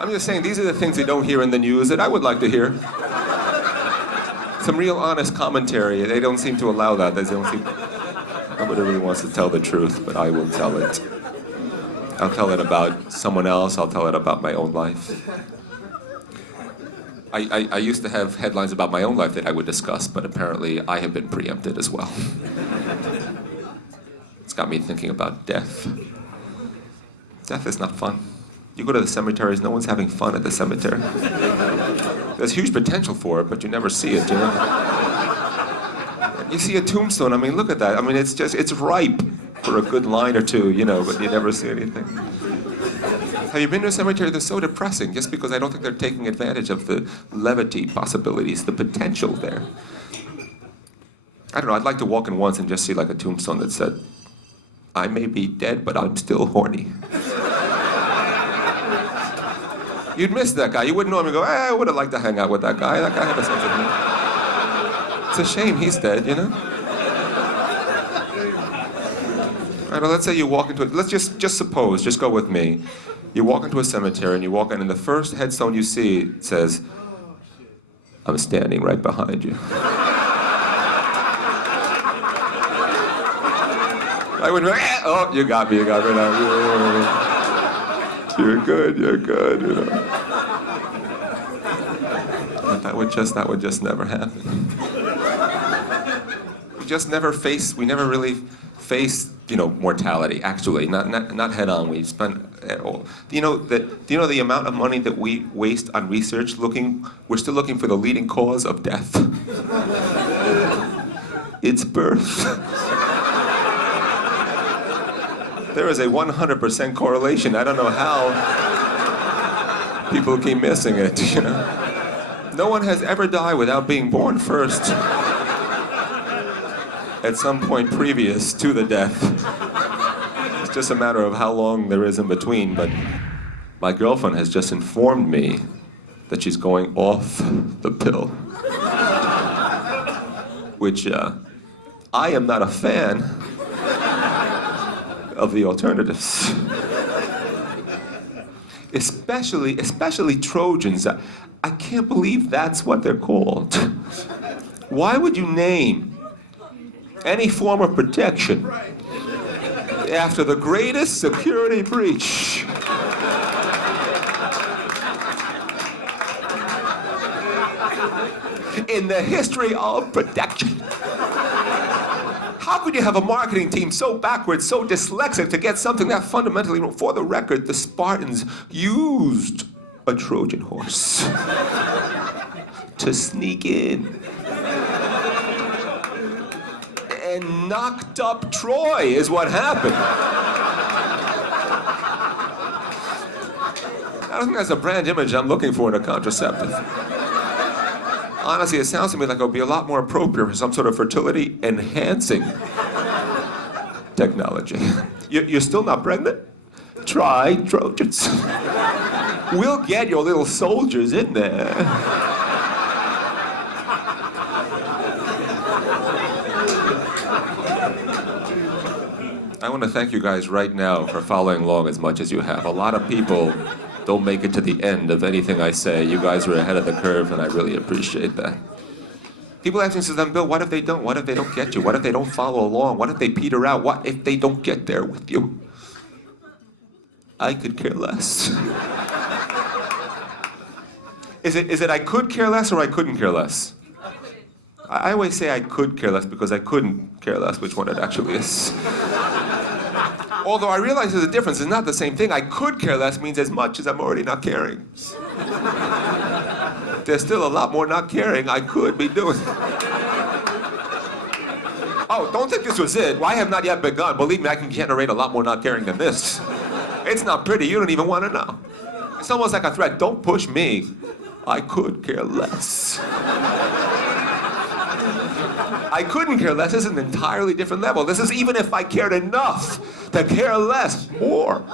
I'm just saying, these are the things they don't hear in the news that I would like to hear. Some real honest commentary. They don't seem to allow that. Nobody really wants to tell the truth, but I will tell it. I'll tell it about someone else. I'll tell it about my own life. I used to have headlines about my own life that I would discuss, but apparently I have been preempted as well. It's got me thinking about death. Death is not fun. You go to the cemeteries, no one's having fun at the cemetery. There's huge potential for it, but you never see it, you know? You see a tombstone, I mean, look at that. I mean, it's ripe for a good line or two, you know, but you never see anything. Have you been to a cemetery? They're so depressing, just because I don't think they're taking advantage of the levity possibilities, the potential there. I don't know, I'd like to walk in once and just see like a tombstone that said, I may be dead, but I'm still horny. You'd miss that guy. You wouldn't know him and go, I would have liked to hang out with that guy. That guy had a sense of humor. It's a shame he's dead, you know? All right, well, let's say you walk into it. Let's just suppose, just go with me. You walk into a cemetery and you walk in and the first headstone you see says, I'm standing right behind you. I would be like, oh, you got me now. You're good, you know. But that would just never happen. We never really face, you know, mortality, actually, not head on. We spend, do you know the amount of money that we waste on research we're still looking for the leading cause of death? It's birth. There is a 100% correlation. I don't know how people keep missing it, you know? No one has ever died without being born first. At some point previous to the death. It's just a matter of how long there is in between, but my girlfriend has just informed me that she's going off the pill. Which, I am not a fan of the alternatives. Especially Trojans. I can't believe that's what they're called. Why would you name any form of protection after the greatest security breach in the history of protection? How could you have a marketing team so backwards, so dyslexic to get something that fundamentally wrong? For the record, the Spartans used a Trojan horse to sneak in and knocked up Troy is what happened. I don't think that's a brand image I'm looking for in a contraceptive. Honestly, it sounds to me like it would be a lot more appropriate for some sort of fertility-enhancing technology. You're still not pregnant? Try Trojans. We'll get your little soldiers in there. I want to thank you guys right now for following along as much as you have. A lot of people don't make it to the end of anything I say. You guys are ahead of the curve, and I really appreciate that. People ask me, then, Bill, what if they don't? What if they don't get you? What if they don't follow along? What if they peter out? What if they don't get there with you? I could care less. Is it I could care less or I couldn't care less? I always say I could care less because I couldn't care less which one it actually is. Although I realize there's a difference, it's not the same thing. I could care less means as much as I'm already not caring. There's still a lot more not caring I could be doing. Oh, don't think this was it. Well, I have not yet begun. Believe me, I can generate a lot more not caring than this. It's not pretty, you don't even want to know. It's almost like a threat. Don't push me. I could care less. I couldn't care less is an entirely different level. This is even if I cared enough to care less more.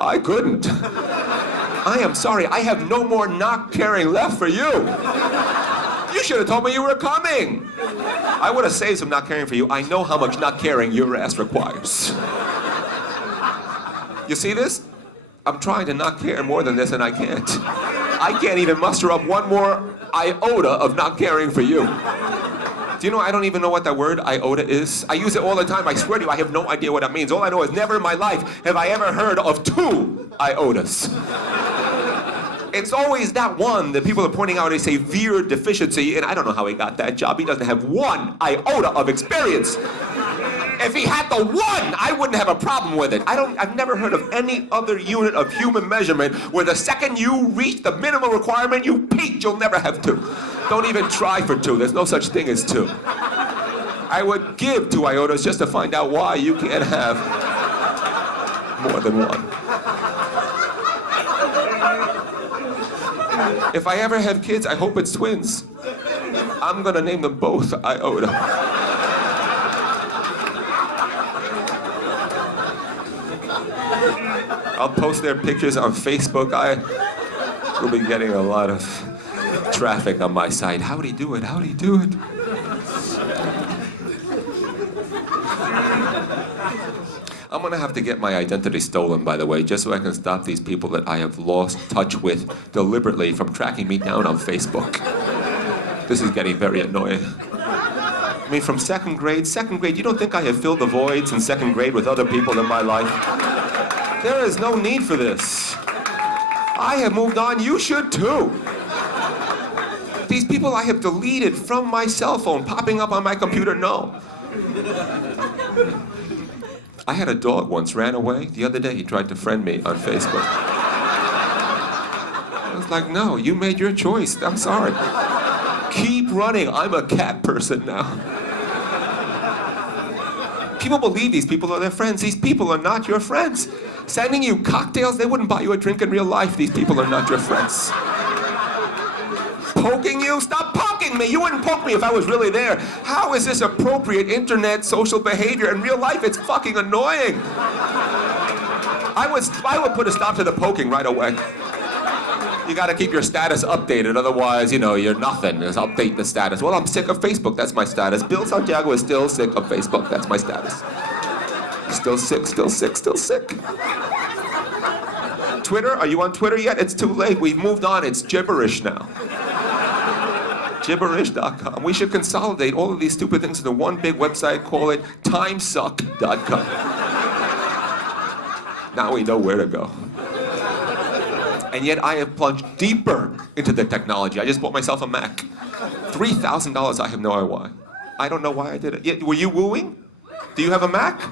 I couldn't. I am sorry, I have no more not caring left for you. You should have told me you were coming. I would have saved some not caring for you. I know how much not caring your ass requires. You see this? I'm trying to not care more than this, and I can't. I can't even muster up one more iota of not caring for you. Do you know I don't even know what that word iota is? I use it all the time. I swear to you, I have no idea what that means. All I know is never in my life have I ever heard of 2 iotas. It's always that one that people are pointing out a severe deficiency, and I don't know how he got that job. He doesn't have 1 iota of experience. If he had the 1, I wouldn't have a problem with it. I've never heard of any other unit of human measurement where the second you reach the minimum requirement, you peaked, you'll never have 2. Don't even try for 2. There's no such thing as 2. I would give 2 iotas just to find out why you can't have more than 1. If I ever have kids, I hope it's twins. I'm gonna name them both Iota. I'll post their pictures on Facebook. I will be getting a lot of traffic on my site. How'd he do it? How'd he do it? I'm gonna have to get my identity stolen, by the way, just so I can stop these people that I have lost touch with deliberately from tracking me down on Facebook. This is getting very annoying. I mean, from second grade, you don't think I have filled the voids in second grade with other people in my life? There is no need for this. I have moved on, you should too. These people I have deleted from my cell phone, popping up on my computer, no. I had a dog once, ran away. The other day he tried to friend me on Facebook. I was like, no, you made your choice, I'm sorry. Keep running, I'm a cat person now. People believe these people are their friends. These people are not your friends. Sending you cocktails, they wouldn't buy you a drink in real life. These people are not your friends. Poking you? Stop poking me! You wouldn't poke me if I was really there. How is this appropriate internet social behavior? In real life, it's fucking annoying. I would put a stop to the poking right away. You gotta keep your status updated, otherwise, you're nothing. Just update the status. Well, I'm sick of Facebook, that's my status. Bill Santiago is still sick of Facebook, that's my status. Still sick, still sick, still sick. Twitter, are you on Twitter yet? It's too late, we've moved on, it's gibberish now. Gibberish.com. We should consolidate all of these stupid things into one big website, call it timesuck.com. Now we know where to go. And yet I have plunged deeper into the technology. I just bought myself a Mac. $3,000, I have no idea why. I don't know why I did it. Yeah, were you wooing? Do you have a Mac?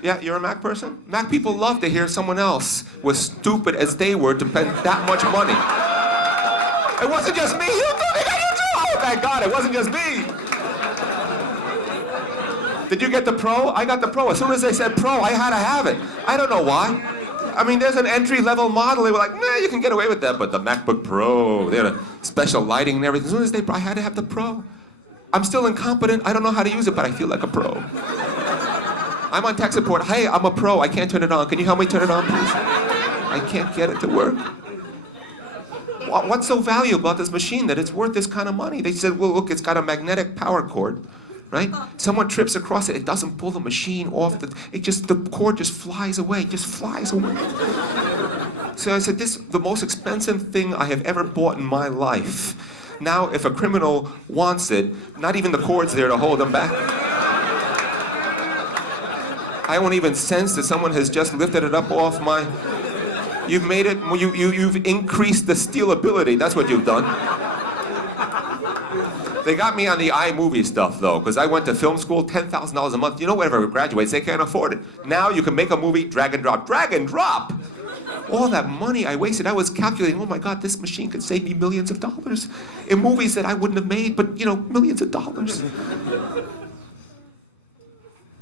Yeah, you're a Mac person? Mac people love to hear someone else was stupid as they were to spend that much money. It wasn't just me. You do it, you do. Oh, thank God, it wasn't just me. Did you get the Pro? I got the Pro. As soon as they said Pro, I had to have it. I don't know why. I mean, there's an entry-level model. They were like, nah, you can get away with that. But the MacBook Pro, they had a special lighting and everything. As soon as I had to have the Pro. I'm still incompetent. I don't know how to use it, but I feel like a pro. I'm on tech support. Hey, I'm a pro. I can't turn it on. Can you help me turn it on, please? I can't get it to work. What's so valuable about this machine that it's worth this kind of money? They said, well, look, it's got a magnetic power cord, right? Someone trips across it. It doesn't pull the machine off. The cord just flies away, just flies away. So I said, this is the most expensive thing I have ever bought in my life. Now, if a criminal wants it, not even the cord's there to hold them back. I won't even sense that someone has just lifted it up off my... You've made it, you've increased the stealability. That's what you've done. They got me on the iMovie stuff, though, because I went to film school, $10,000 a month. Whenever graduates, they can't afford it. Now you can make a movie, drag and drop. Drag and drop! All that money I wasted, I was calculating, oh my God, this machine could save me millions of dollars in movies that I wouldn't have made, but, millions of dollars.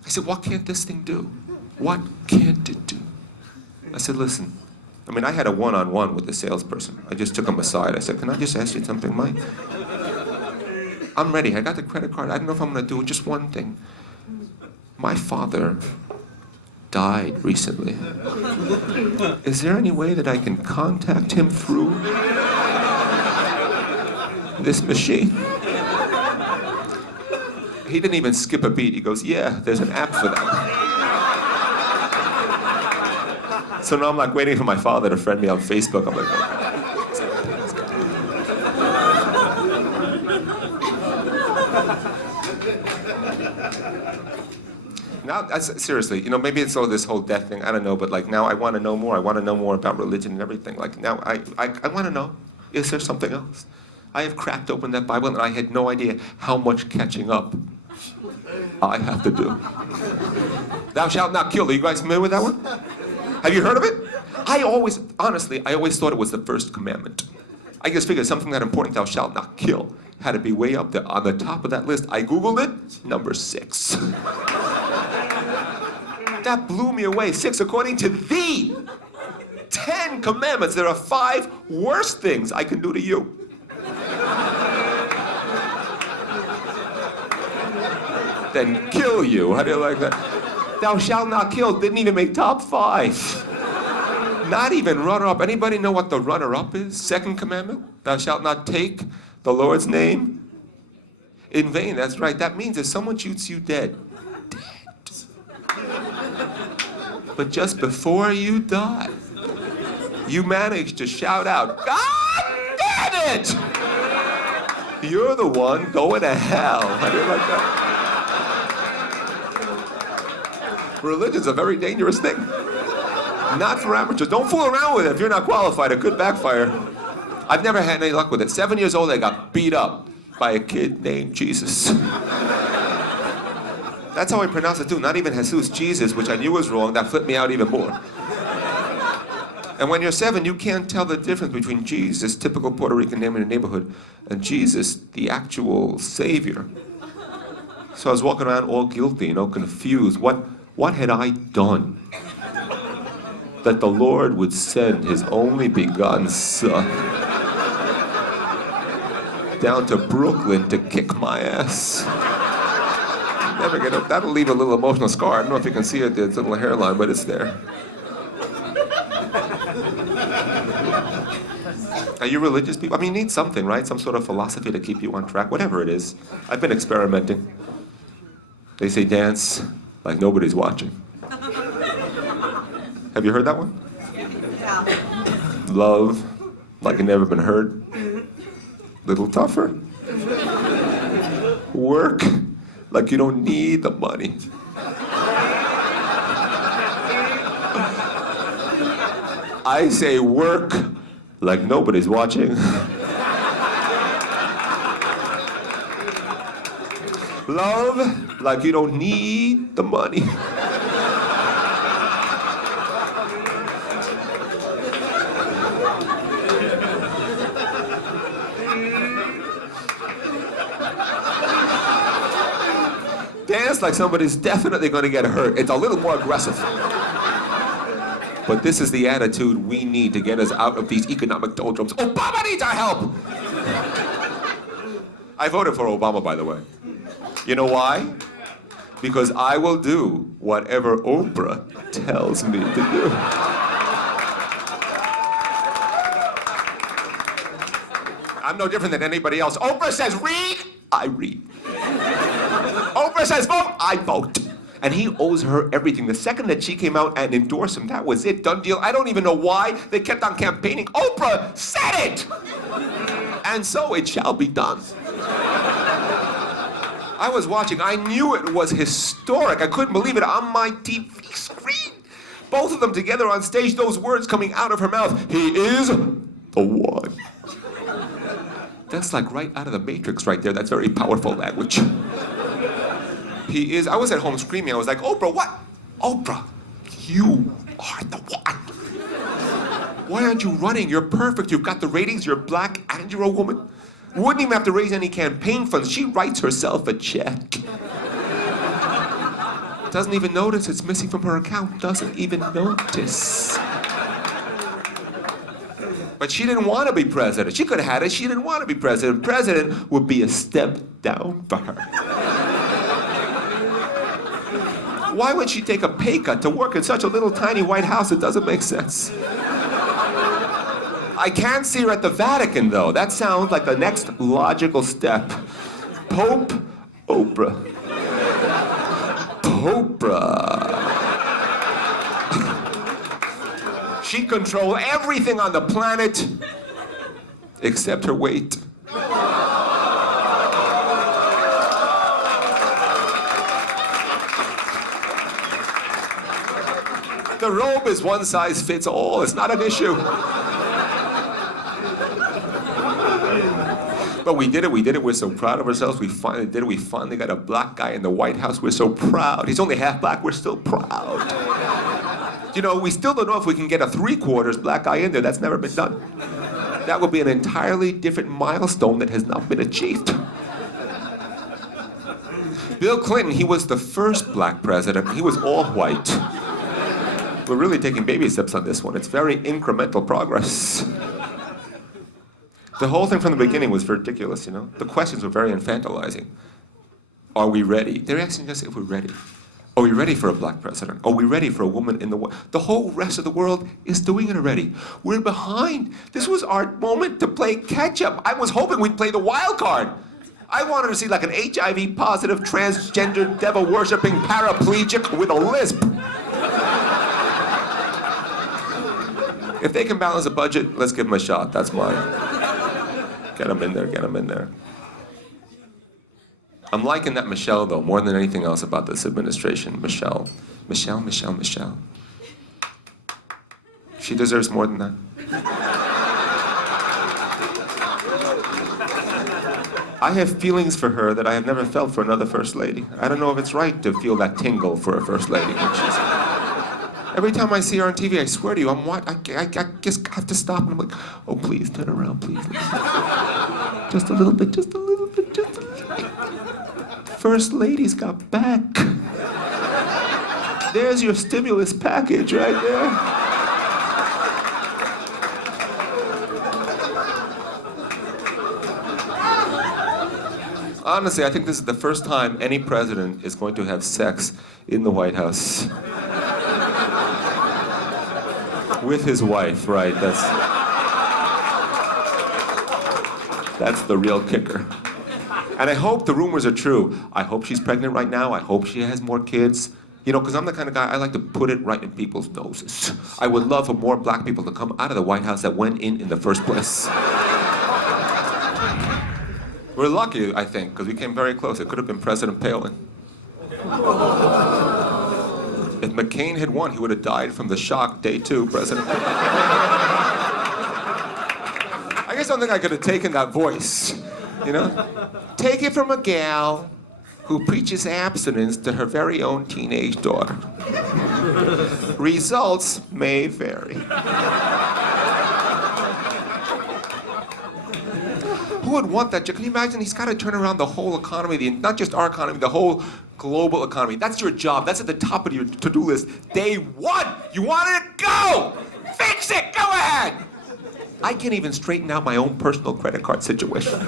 I said, what can't this thing do? What can't it do? I said, listen. I had a one-on-one with the salesperson. I just took him aside. I said, can I just ask you something, Mike? I'm ready. I got the credit card. I don't know if I'm going to do just one thing. My father died recently. Is there any way that I can contact him through this machine? He didn't even skip a beat. He goes, yeah, there's an app for that. So now I'm like waiting for my father to friend me on Facebook. I'm like, now, seriously, maybe it's all this whole death thing. I don't know, but like now I want to know more. I want to know more about religion and everything. Like now I want to know, is there something else? I have cracked open that Bible and I had no idea how much catching up I have to do. Thou shalt not kill. Are you guys familiar with that one? Have you heard of it? Honestly, I always thought it was the first commandment. I just figured something that important, thou shalt not kill, had to be way up there on the top of that list. I Googled it, number 6. That blew me away. 6, according to the 10 commandments, there are 5 worse things I can do to you. Then kill you. How do you like that? Thou shalt not kill didn't even make top 5. Not even runner-up. Anybody know what the runner-up is? Second commandment? Thou shalt not take the Lord's name in vain. That's right. That means if someone shoots you dead. But just before you die, you manage to shout out, God damn it! You're the one going to hell. How do you like that? Religion's a very dangerous thing. Not for amateurs. Don't fool around with it. If you're not qualified, it could backfire. I've never had any luck with it. 7 years old, I got beat up by a kid named Jesus. That's how I pronounce it too. Not even Jesus, Jesus, which I knew was wrong. That flipped me out even more. And when you're 7, you can't tell the difference between Jesus, typical Puerto Rican name in the neighborhood, and Jesus, the actual Savior. So I was walking around all guilty, confused. What had I done that the Lord would send his only begotten Son down to Brooklyn to kick my ass? Never get up. That'll leave a little emotional scar. I don't know if you can see it, it's a little hairline, but it's there. Are you religious people? I mean, you need something, right? Some sort of philosophy to keep you on track, whatever it is. I've been experimenting. They say dance like nobody's watching. Have you heard that one? Yeah. Love like it never been heard. Little tougher. Work like you don't need the money. I say work like nobody's watching. Love like you don't need the money. Dance like somebody's definitely going to get hurt. It's a little more aggressive. But this is the attitude we need to get us out of these economic doldrums. Obama needs our help! I voted for Obama, by the way. You know why? Because I will do whatever Oprah tells me to do. I'm no different than anybody else. Oprah says read, I read. Oprah says vote, I vote. And he owes her everything. The second that she came out and endorsed him, that was it, done deal. I don't even know why they kept on campaigning. Oprah said it! And so it shall be done. I was watching, I knew it was historic. I couldn't believe it on my TV screen. Both of them together on stage, those words coming out of her mouth. He is the one. That's like right out of the Matrix right there. That's very powerful language. He is, I was at home screaming. I was like, Oprah, what? Oprah, you are the one. Why aren't you running? You're perfect. You've got the ratings. You're black and you're a woman. Wouldn't even have to raise any campaign funds. She writes herself a check. Doesn't even notice it's missing from her account. Doesn't even notice. But she didn't want to be president. She could have had it. She didn't want to be president. President would be a step down for her. Why would she take a pay cut to work in such a little tiny White House? It doesn't make sense. I can't see her at the Vatican, though. That sounds like the next logical step. Pope Oprah. Oprah. She controlled everything on the planet except her weight. The robe is one size fits all. It's not an issue. But we did it. We're so proud of ourselves. We finally did it. We finally got a black guy in the White House. We're so proud. He's only half black. We're still proud. You know, we still don't know if we can get a 3/4 black guy in there. That's never been done. That would be an entirely different milestone that has not been achieved. Bill Clinton, he was the first black president. He was all white. We're really taking baby steps on this one. It's very incremental progress. The whole thing from the beginning was ridiculous, you know? The questions were very infantilizing. Are we ready? They're asking us if we're ready. Are we ready for a black president? Are we ready for a woman in the world? The whole rest of the world is doing it already. We're behind. This was our moment to play catch up. I was hoping we'd play the wild card. I wanted to see like an HIV positive, transgender, devil worshipping paraplegic with a lisp. If they can balance a budget, let's give them a shot. That's mine. Get them in there, get them in there. I'm liking that Michelle, though, more than anything else about this administration. Michelle. She deserves more than that. I have feelings for her that I have never felt for another first lady. I don't know if it's right to feel that tingle for a first lady. Every time I see her on TV, I swear to you, I just have to stop and I'm like, oh, please, turn around, please. Just a little bit, just a little bit, just a little bit. First lady's got back. There's your stimulus package right there. Honestly, I think this is the first time any president is going to have sex in the White House. With his wife, right? That's the real kicker. And I hope the rumors are true. I hope she's pregnant right now. I hope she has more kids. You know, because I'm the kind of guy, I like to put it right in people's noses. I would love for more black people to come out of the White House that went in the first place. We're lucky, I think, because we came very close. It could have been President Palin. If McCain had won, he would have died from the shock day 2, President. I guess I don't think I could have taken that voice, you know? Take it from a gal who preaches abstinence to her very own teenage daughter. Results may vary. Who would want that? Can you imagine? He's got to turn around the whole economy, not just our economy, the whole global economy. That's your job. That's at the top of your to-do list. Day 1, you want it? Go! Fix it! Go ahead! I can't even straighten out my own personal credit card situation.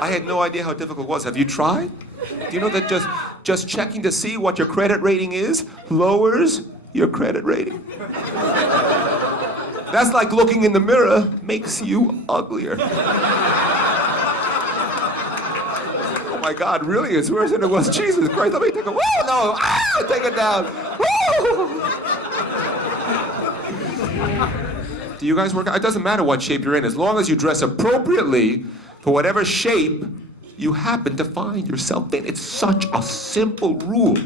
I had no idea how difficult it was. Have you tried? Do you know that just checking to see what your credit rating is lowers your credit rating? That's like looking in the mirror makes you uglier. Oh my God, really? It's worse than it was. Jesus Christ, let me take a, whoa, no, take it down. Woo! Do you guys work out? It doesn't matter what shape you're in, as long as you dress appropriately for whatever shape you happen to find yourself in. It's such a simple rule.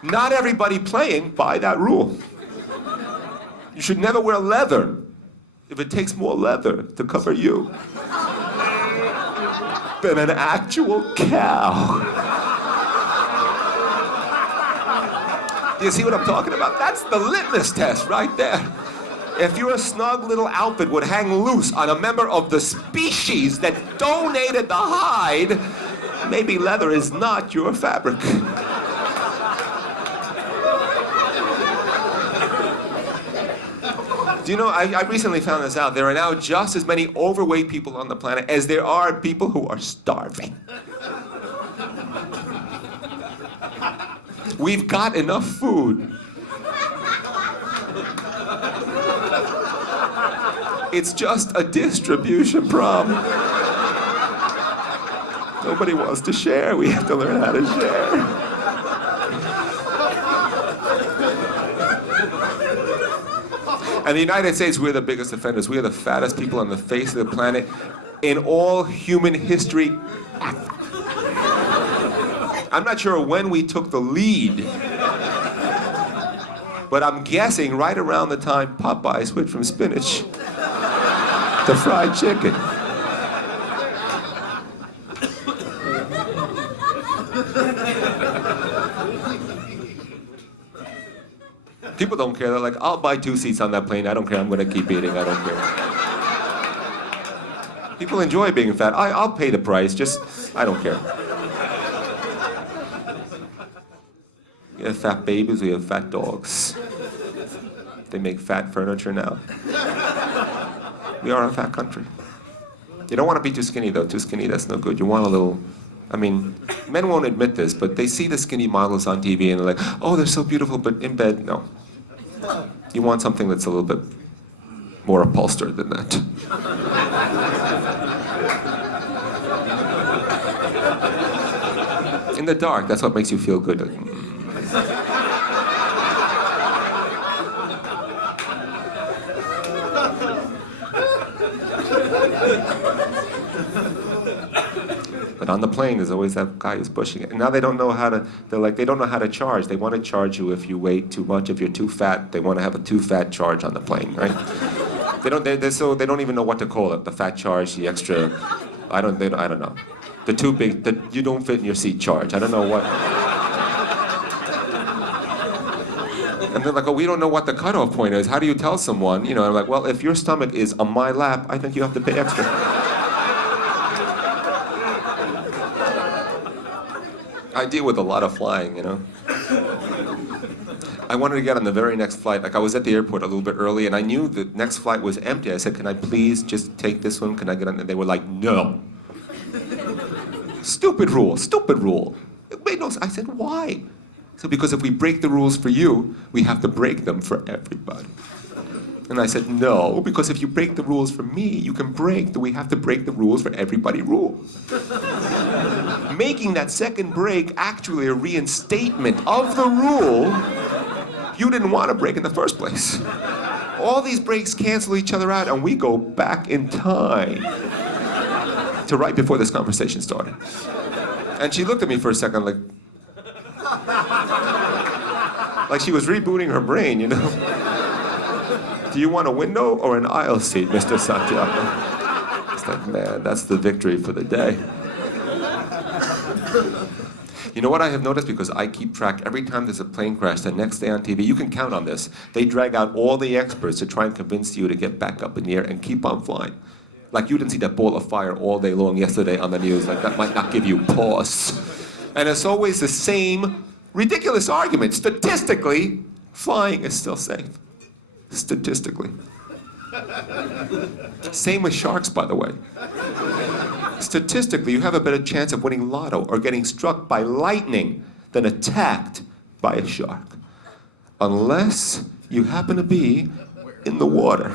Not everybody playing by that rule. You should never wear leather if it takes more leather to cover you than an actual cow. Do you see what I'm talking about? That's the litmus test right there. If your snug little outfit would hang loose on a member of the species that donated the hide, maybe leather is not your fabric. Do you know, I recently found this out. There are now just as many overweight people on the planet as there are people who are starving. We've got enough food. It's just a distribution problem. Nobody wants to share. We have to learn how to share. And the United States, we're the biggest offenders. We are the fattest people on the face of the planet in all human history. I'm not sure when we took the lead, but I'm guessing right around the time Popeye switched from spinach to fried chicken. People don't care. They're like, I'll buy 2 seats on that plane. I don't care. I'm going to keep eating. I don't care. People enjoy being fat. I'll pay the price. Just, I don't care. We have fat babies. We have fat dogs. They make fat furniture now. We are a fat country. You don't want to be too skinny, though. Too skinny, that's no good. You want a little... I mean, men won't admit this, but they see the skinny models on TV and they're like, oh, they're so beautiful, but in bed, no. You want something that's a little bit more upholstered than that. In the dark, that's what makes you feel good. But on the plane, there's always that guy who's pushing it. And now they don't know how to, they don't know how to charge. They want to charge you if you weigh too much. If you're too fat, they want to have a too fat charge on the plane, right? they don't even know what to call it. The fat charge, the extra, I don't know. The too big, you don't fit in your seat charge. I don't know what. And they're like, oh, we don't know what the cutoff point is. How do you tell someone? You know, I'm like, well, if your stomach is on my lap, I think you have to pay extra. I deal with a lot of flying, you know. I wanted to get on the very next flight. Like, I was at the airport a little bit early, and I knew the next flight was empty. I said, can I please just take this one? Can I get on? And they were like, no. Stupid rule, stupid rule. It made no sense. I said, why? So because if we break the rules for you, we have to break them for everybody. And I said, no, because if you break the rules for me, you can we have to break the rules for everybody rule. Making that second break actually a reinstatement of the rule you didn't want to break in the first place. All these breaks cancel each other out, and we go back in time to right before this conversation started. And she looked at me for a second like she was rebooting her brain, you know? Do you want a window or an aisle seat, Mr. Santiago? It's like, man, that's the victory for the day. You know what I have noticed? Because I keep track every time there's a plane crash, the next day on TV, you can count on this. They drag out all the experts to try and convince you to get back up in the air and keep on flying. Like you didn't see that ball of fire all day long yesterday on the news. Like that might not give you pause. And it's always the same ridiculous argument. Statistically, flying is still safe. Statistically. Same with sharks, by the way. Statistically, you have a better chance of winning lotto or getting struck by lightning than attacked by a shark. Unless you happen to be in the water.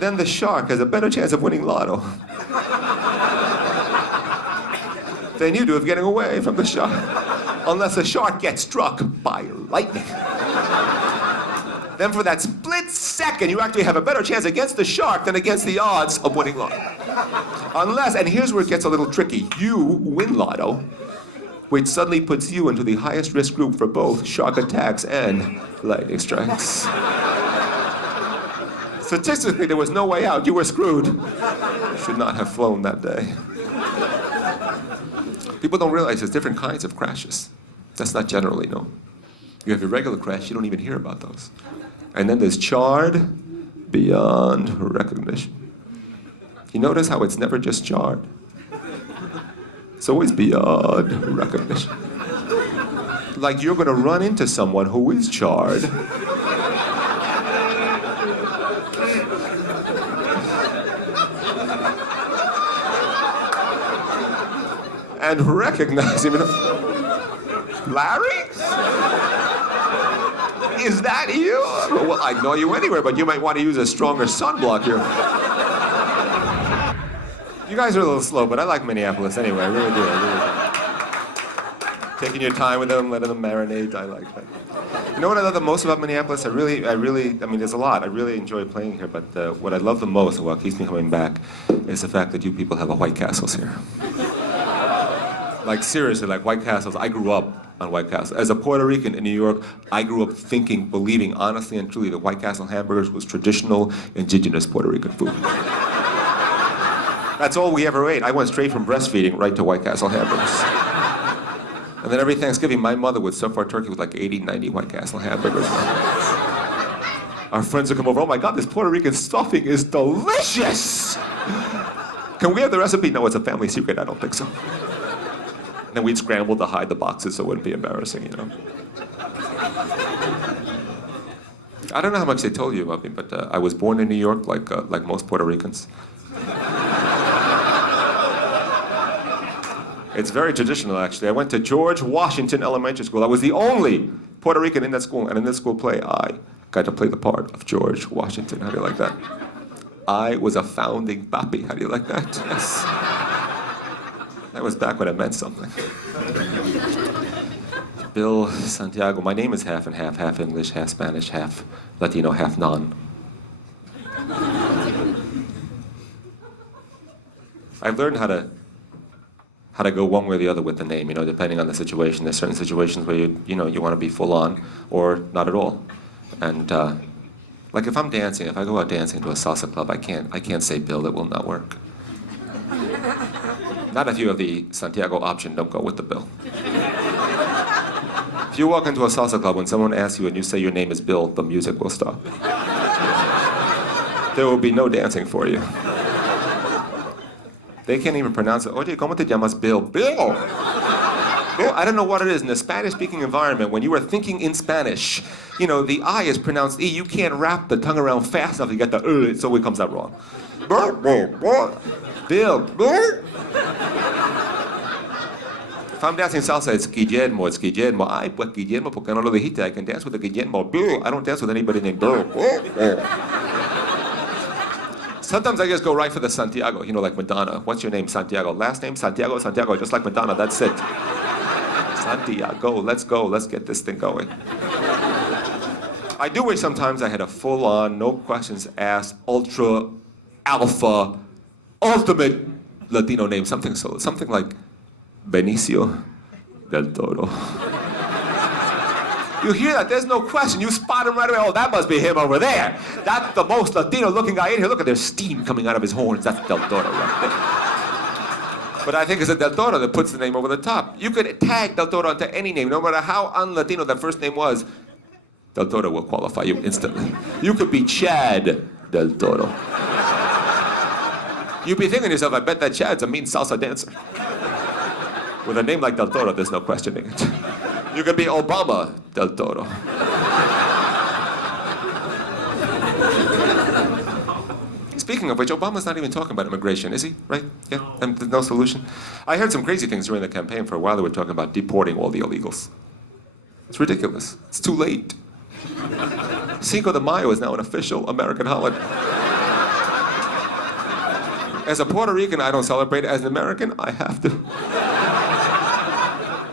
Then the shark has a better chance of winning lotto than you do of getting away from the shark. Unless the shark gets struck by lightning. Then for that split second, you actually have a better chance against the shark than against the odds of winning lotto. Unless, and here's where it gets a little tricky, you win lotto, which suddenly puts you into the highest risk group for both shark attacks and lightning strikes. Statistically, there was no way out. You were screwed. You should not have flown that day. People don't realize there's different kinds of crashes. That's not generally known. You have your regular crash, you don't even hear about those. And then there's charred beyond recognition. You notice how it's never just charred? It's always beyond recognition. Like you're gonna run into someone who is charred. And recognize him. Larry? Is that you? Well, I'd know you anywhere, but you might want to use a stronger sunblock here. You guys are a little slow, but I like Minneapolis anyway. I really do. Taking your time with them, letting them marinate. I like that. You know what I love the most about Minneapolis? I mean, there's a lot. I really enjoy playing here, but what I love the most and what keeps me coming back is the fact that you people have a White Castles here. Like seriously, like White Castles. I grew up on White Castle. As a Puerto Rican in New York, I grew up thinking, believing honestly and truly that White Castle hamburgers was traditional indigenous Puerto Rican food. That's all we ever ate. I went straight from breastfeeding right to White Castle hamburgers. And then every Thanksgiving, my mother would stuff our turkey with like 80, 90 White Castle hamburgers. Our friends would come over, oh my God, this Puerto Rican stuffing is delicious! Can we have the recipe? No, it's a family secret, I don't think so. And then we'd scramble to hide the boxes so it wouldn't be embarrassing, you know? I don't know how much they told you about me, but I was born in New York like most Puerto Ricans. It's very traditional, actually. I went to George Washington Elementary School. I was the only Puerto Rican in that school, and in this school play, I got to play the part of George Washington. How do you like that? I was a founding papi. How do you like that? Yes. That was back when it meant something. Bill Santiago. My name is half and half, half English, half Spanish, half Latino, half non. I've learned how to go one way or the other with the name, you know, depending on the situation. There's certain situations where you want to be full on or not at all. And like if I'm dancing, if I go out dancing to a salsa club, I can't say Bill, it will not work. Not if you have the Santiago option, don't go with the Bill. If you walk into a salsa club, when someone asks you and you say your name is Bill, the music will stop. There will be no dancing for you. They can't even pronounce it. Oye, ¿cómo te llamas? Bill. Bill! Bill, I don't know what it is. In a Spanish-speaking environment, when you are thinking in Spanish, you know, the I is pronounced E. You can't wrap the tongue around fast enough to get the so it comes out wrong. Bill, Bill, Bill. Bill, Bill. If I'm dancing salsa, it's Guillermo, it's Guillermo. Ay, pues Guillermo, ¿por qué no lo dijiste? I can dance with a Guillermo. Bill. I don't dance with anybody named Bill. Bill. Sometimes I just go right for the Santiago, you know, like Madonna. What's your name? Santiago. Last name? Santiago, Santiago, just like Madonna, that's it. Santiago, let's go, let's get this thing going. I do wish sometimes I had a full-on, no questions asked, ultra, alpha, ultimate Latino name, something like Benicio del Toro. You hear that, there's no question. You spot him right away. Oh, that must be him over there. That's the most Latino-looking guy in here. Look at there's steam coming out of his horns. That's Del Toro right there. But I think it's a Del Toro that puts the name over the top. You could tag Del Toro onto any name, no matter how un-Latino that first name was. Del Toro will qualify you instantly. You could be Chad Del Toro. You'd be thinking to yourself, I bet that Chad's a mean salsa dancer. With a name like Del Toro, there's no questioning it. You could be Obama Del Toro. Speaking of which, Obama's not even talking about immigration, is he? Right? Yeah, and there's no solution. I heard some crazy things during the campaign. For a while, they were talking about deporting all the illegals. It's ridiculous. It's too late. Cinco de Mayo is now an official American holiday. As a Puerto Rican, I don't celebrate it. As an American, I have to.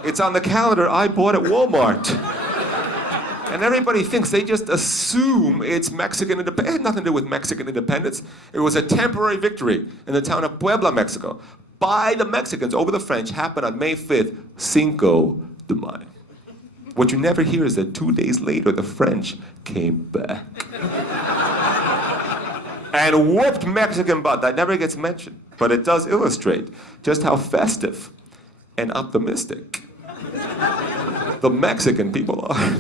It's on the calendar I bought at Walmart. And everybody thinks, they just assume it's Mexican independence. It had nothing to do with Mexican independence. It was a temporary victory in the town of Puebla, Mexico, by the Mexicans over the French, happened on May 5th, Cinco de Mayo. What you never hear is that 2 days later, the French came back. And whooped Mexican butt. That never gets mentioned, but it does illustrate just how festive and optimistic the Mexican people are.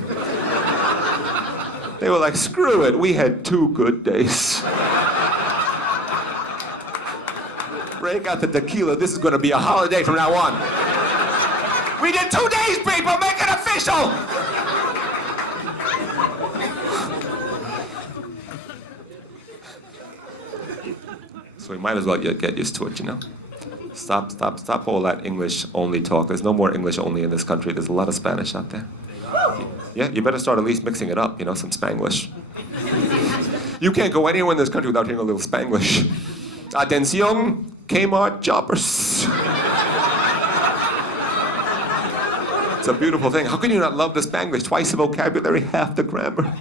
They were like, screw it, we had 2 good days. Break out the tequila, this is gonna be a holiday from now on. We did 2 days, people, make it official! So we might as well get used to it, you know? Stop all that English-only talk. There's no more English-only in this country. There's a lot of Spanish out there. Yeah, you better start at least mixing it up, you know, some Spanglish. You can't go anywhere in this country without hearing a little Spanglish. Atención, Kmart jobbers. It's a beautiful thing. How can you not love the Spanglish? Twice the vocabulary, half the grammar.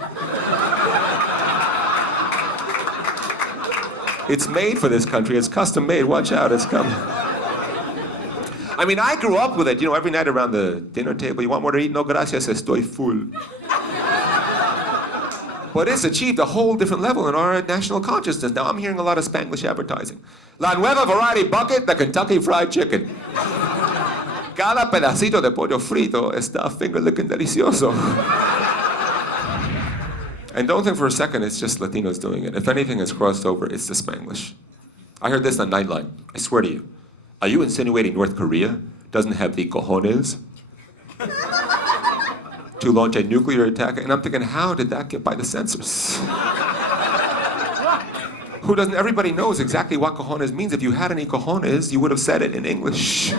It's made for this country. It's custom made. Watch out, it's coming. I mean, I grew up with it. You know, every night around the dinner table, you want more to eat? No, gracias, estoy full. But it's achieved a whole different level in our national consciousness. Now, I'm hearing a lot of Spanglish advertising. La nueva variety bucket, the Kentucky Fried Chicken. Cada pedacito de pollo frito está finger-licking delicioso. And don't think for a second it's just Latinos doing it. If anything has crossed over, it's the Spanglish. I heard this on Nightline. I swear to you. Are you insinuating North Korea doesn't have the cojones to launch a nuclear attack? And I'm thinking, how did that get by the censors? Who doesn't? Everybody knows exactly what cojones means. If you had any cojones, you would have said it in English.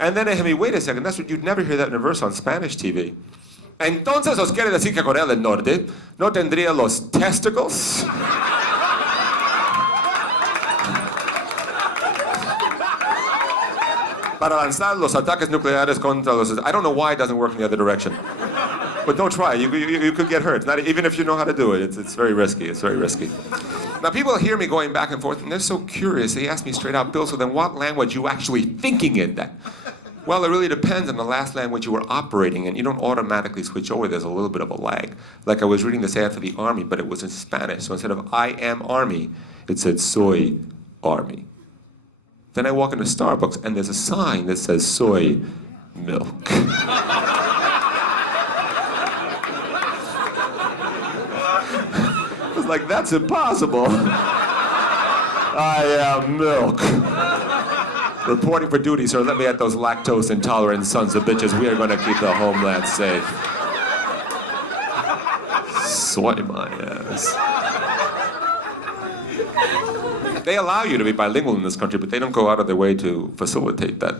And then they hit me, wait a second, that's what you'd never hear that in a verse on Spanish TV. Entonces os quiere decir que Corea del Norte no tendría los testicles? Para lanzar los ataques nucleares contra los... I don't know why it doesn't work in the other direction. But don't try, you could get hurt. Not, even if you know how to do it, it's very risky, it's very risky. Now people hear me going back and forth and they're so curious, they ask me straight out, Bill, so then what language are you actually thinking in then? Well, it really depends on the last language you were operating in. You don't automatically switch over, there's a little bit of a lag. Like I was reading this ad for the Army, but it was in Spanish. So instead of I am Army, it said soy Army. Then I walk into Starbucks and there's a sign that says soy milk. I was like, that's impossible. I am milk. Reporting for duty, sir. Let me at those lactose intolerant sons of bitches. We are going to keep the homeland safe. Soy my ass. They allow you to be bilingual in this country, but they don't go out of their way to facilitate that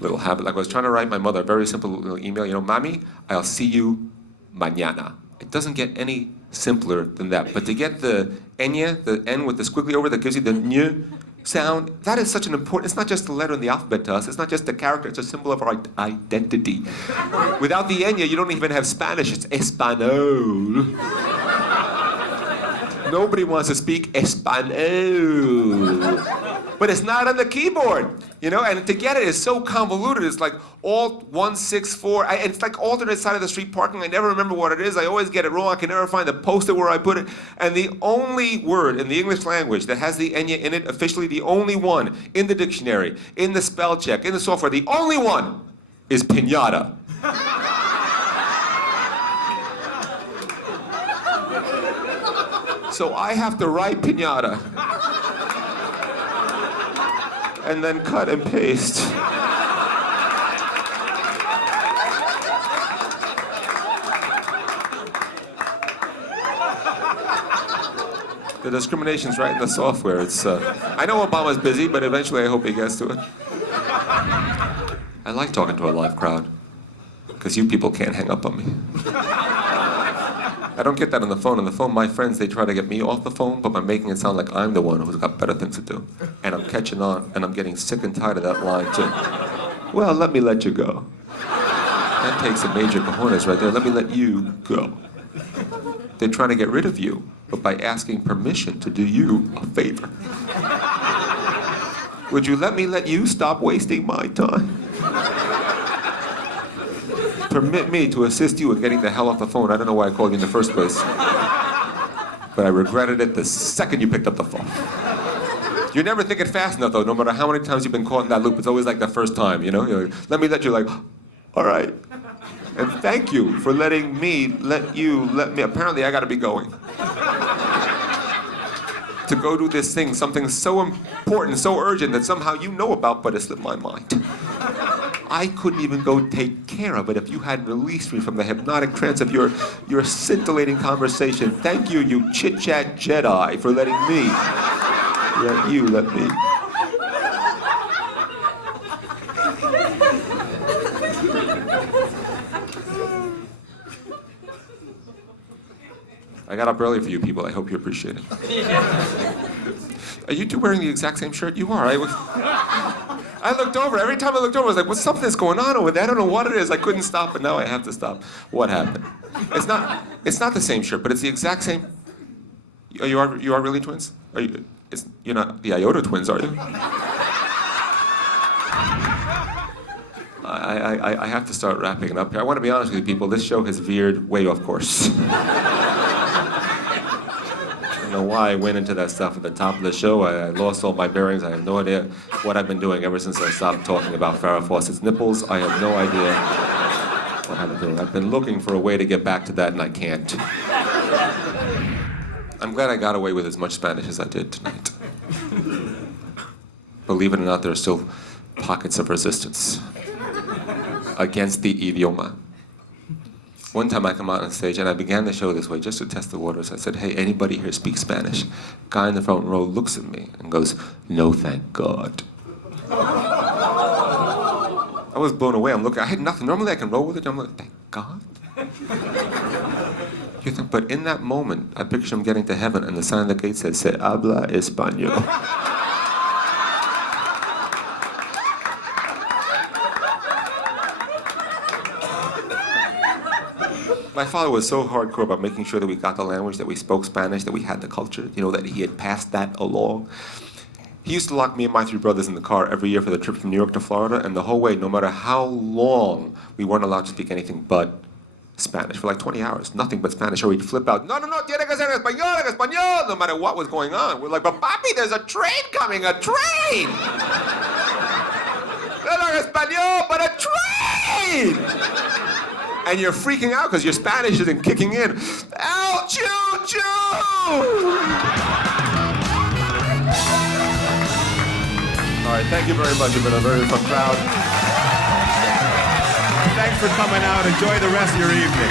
little habit. Like I was trying to write my mother a very simple little email. You know, Mami, I'll see you mañana. It doesn't get any simpler than that. But to get the ñ, the N with the squiggly over that gives you the ñ sound, that is such an important, it's not just a letter in the alphabet to us, it's not just a character, it's a symbol of our identity. Without the ñ, you don't even have Spanish, it's Espanol. Nobody wants to speak Espanol. But it's not on the keyboard, you know, and to get it is so convoluted. It's like Alt 164, it's like alternate side of the street parking. I never remember what it is. I always get it wrong. I can never find the post-it where I put it. And the only word in the English language that has the ñ in it, officially the only one in the dictionary, in the spell check, in the software, the only one is piñata. So I have to write piñata. And then cut and paste. The discrimination's right in the software. It's, I know Obama's busy, but eventually I hope he gets to it. I like talking to a live crowd, because you people can't hang up on me. I don't get that on the phone. On the phone, my friends, they try to get me off the phone, but by making it sound like I'm the one who's got better things to do. And I'm catching on, and I'm getting sick and tired of that line, too. Well, let me let you go. That takes a major cojones right there. Let me let you go. They're trying to get rid of you, but by asking permission to do you a favor. Would you let me let you stop wasting my time? Permit me to assist you in getting the hell off the phone. I don't know why I called you in the first place. But I regretted it the second you picked up the phone. You're never thinking fast enough, though. No matter how many times you've been caught in that loop, it's always like the first time, you know? You're like, let me let you, like, all right. And thank you for letting me let me. Apparently, I got to be going. To go do this thing, something so important, so urgent that somehow you know about, but it slipped my mind. I couldn't even go take care of it if you hadn't released me from the hypnotic trance of your scintillating conversation. Thank you, you chit-chat Jedi, for letting me let you let me. I got up early for you people. I hope you appreciate it. Are you two wearing the exact same shirt? You are. I looked over. Every time I looked over, I was like, "What's something that's going on over there? I don't know what it is." I couldn't stop, but now I have to stop. What happened? It's not the same shirt, but it's the exact same. You are really twins? You're not the iota twins, are you? I have to start wrapping it up here. I want to be honest with you people. This show has veered way off course. I don't know why I went into that stuff at the top of the show. I lost all my bearings. I have no idea what I've been doing ever since I stopped talking about Farrah Fawcett's nipples. I have no idea what I've been doing. I've been looking for a way to get back to that, and I can't. I'm glad I got away with as much Spanish as I did tonight. Believe it or not, there are still pockets of resistance against the idioma. One time I come out on stage and I began the show this way just to test the waters. I said, "Hey, anybody here speak Spanish?" Guy in the front row looks at me and goes, "No, thank God." I was blown away. I'm looking, I had nothing. Normally I can roll with it. I'm like, "Thank God?" But in that moment, I picture him getting to heaven and the sign on the gate says, "Se habla español." My father was so hardcore about making sure that we got the language, that we spoke Spanish, that we had the culture, that he had passed that along. He used to lock me and my three brothers in the car every year for the trip from New York to Florida, and the whole way, no matter how long, we weren't allowed to speak anything but Spanish for like 20 hours, nothing but Spanish, or he'd flip out, "No, tiene que ser en español," no matter what was going on. We're like, "But papi, there's a train coming, a train!" "No, español, but a train!" And you're freaking out because your Spanish isn't kicking in. "Ow, choo-choo!" All right, thank you very much. You've been a very fun crowd. Thanks for coming out. Enjoy the rest of your evening.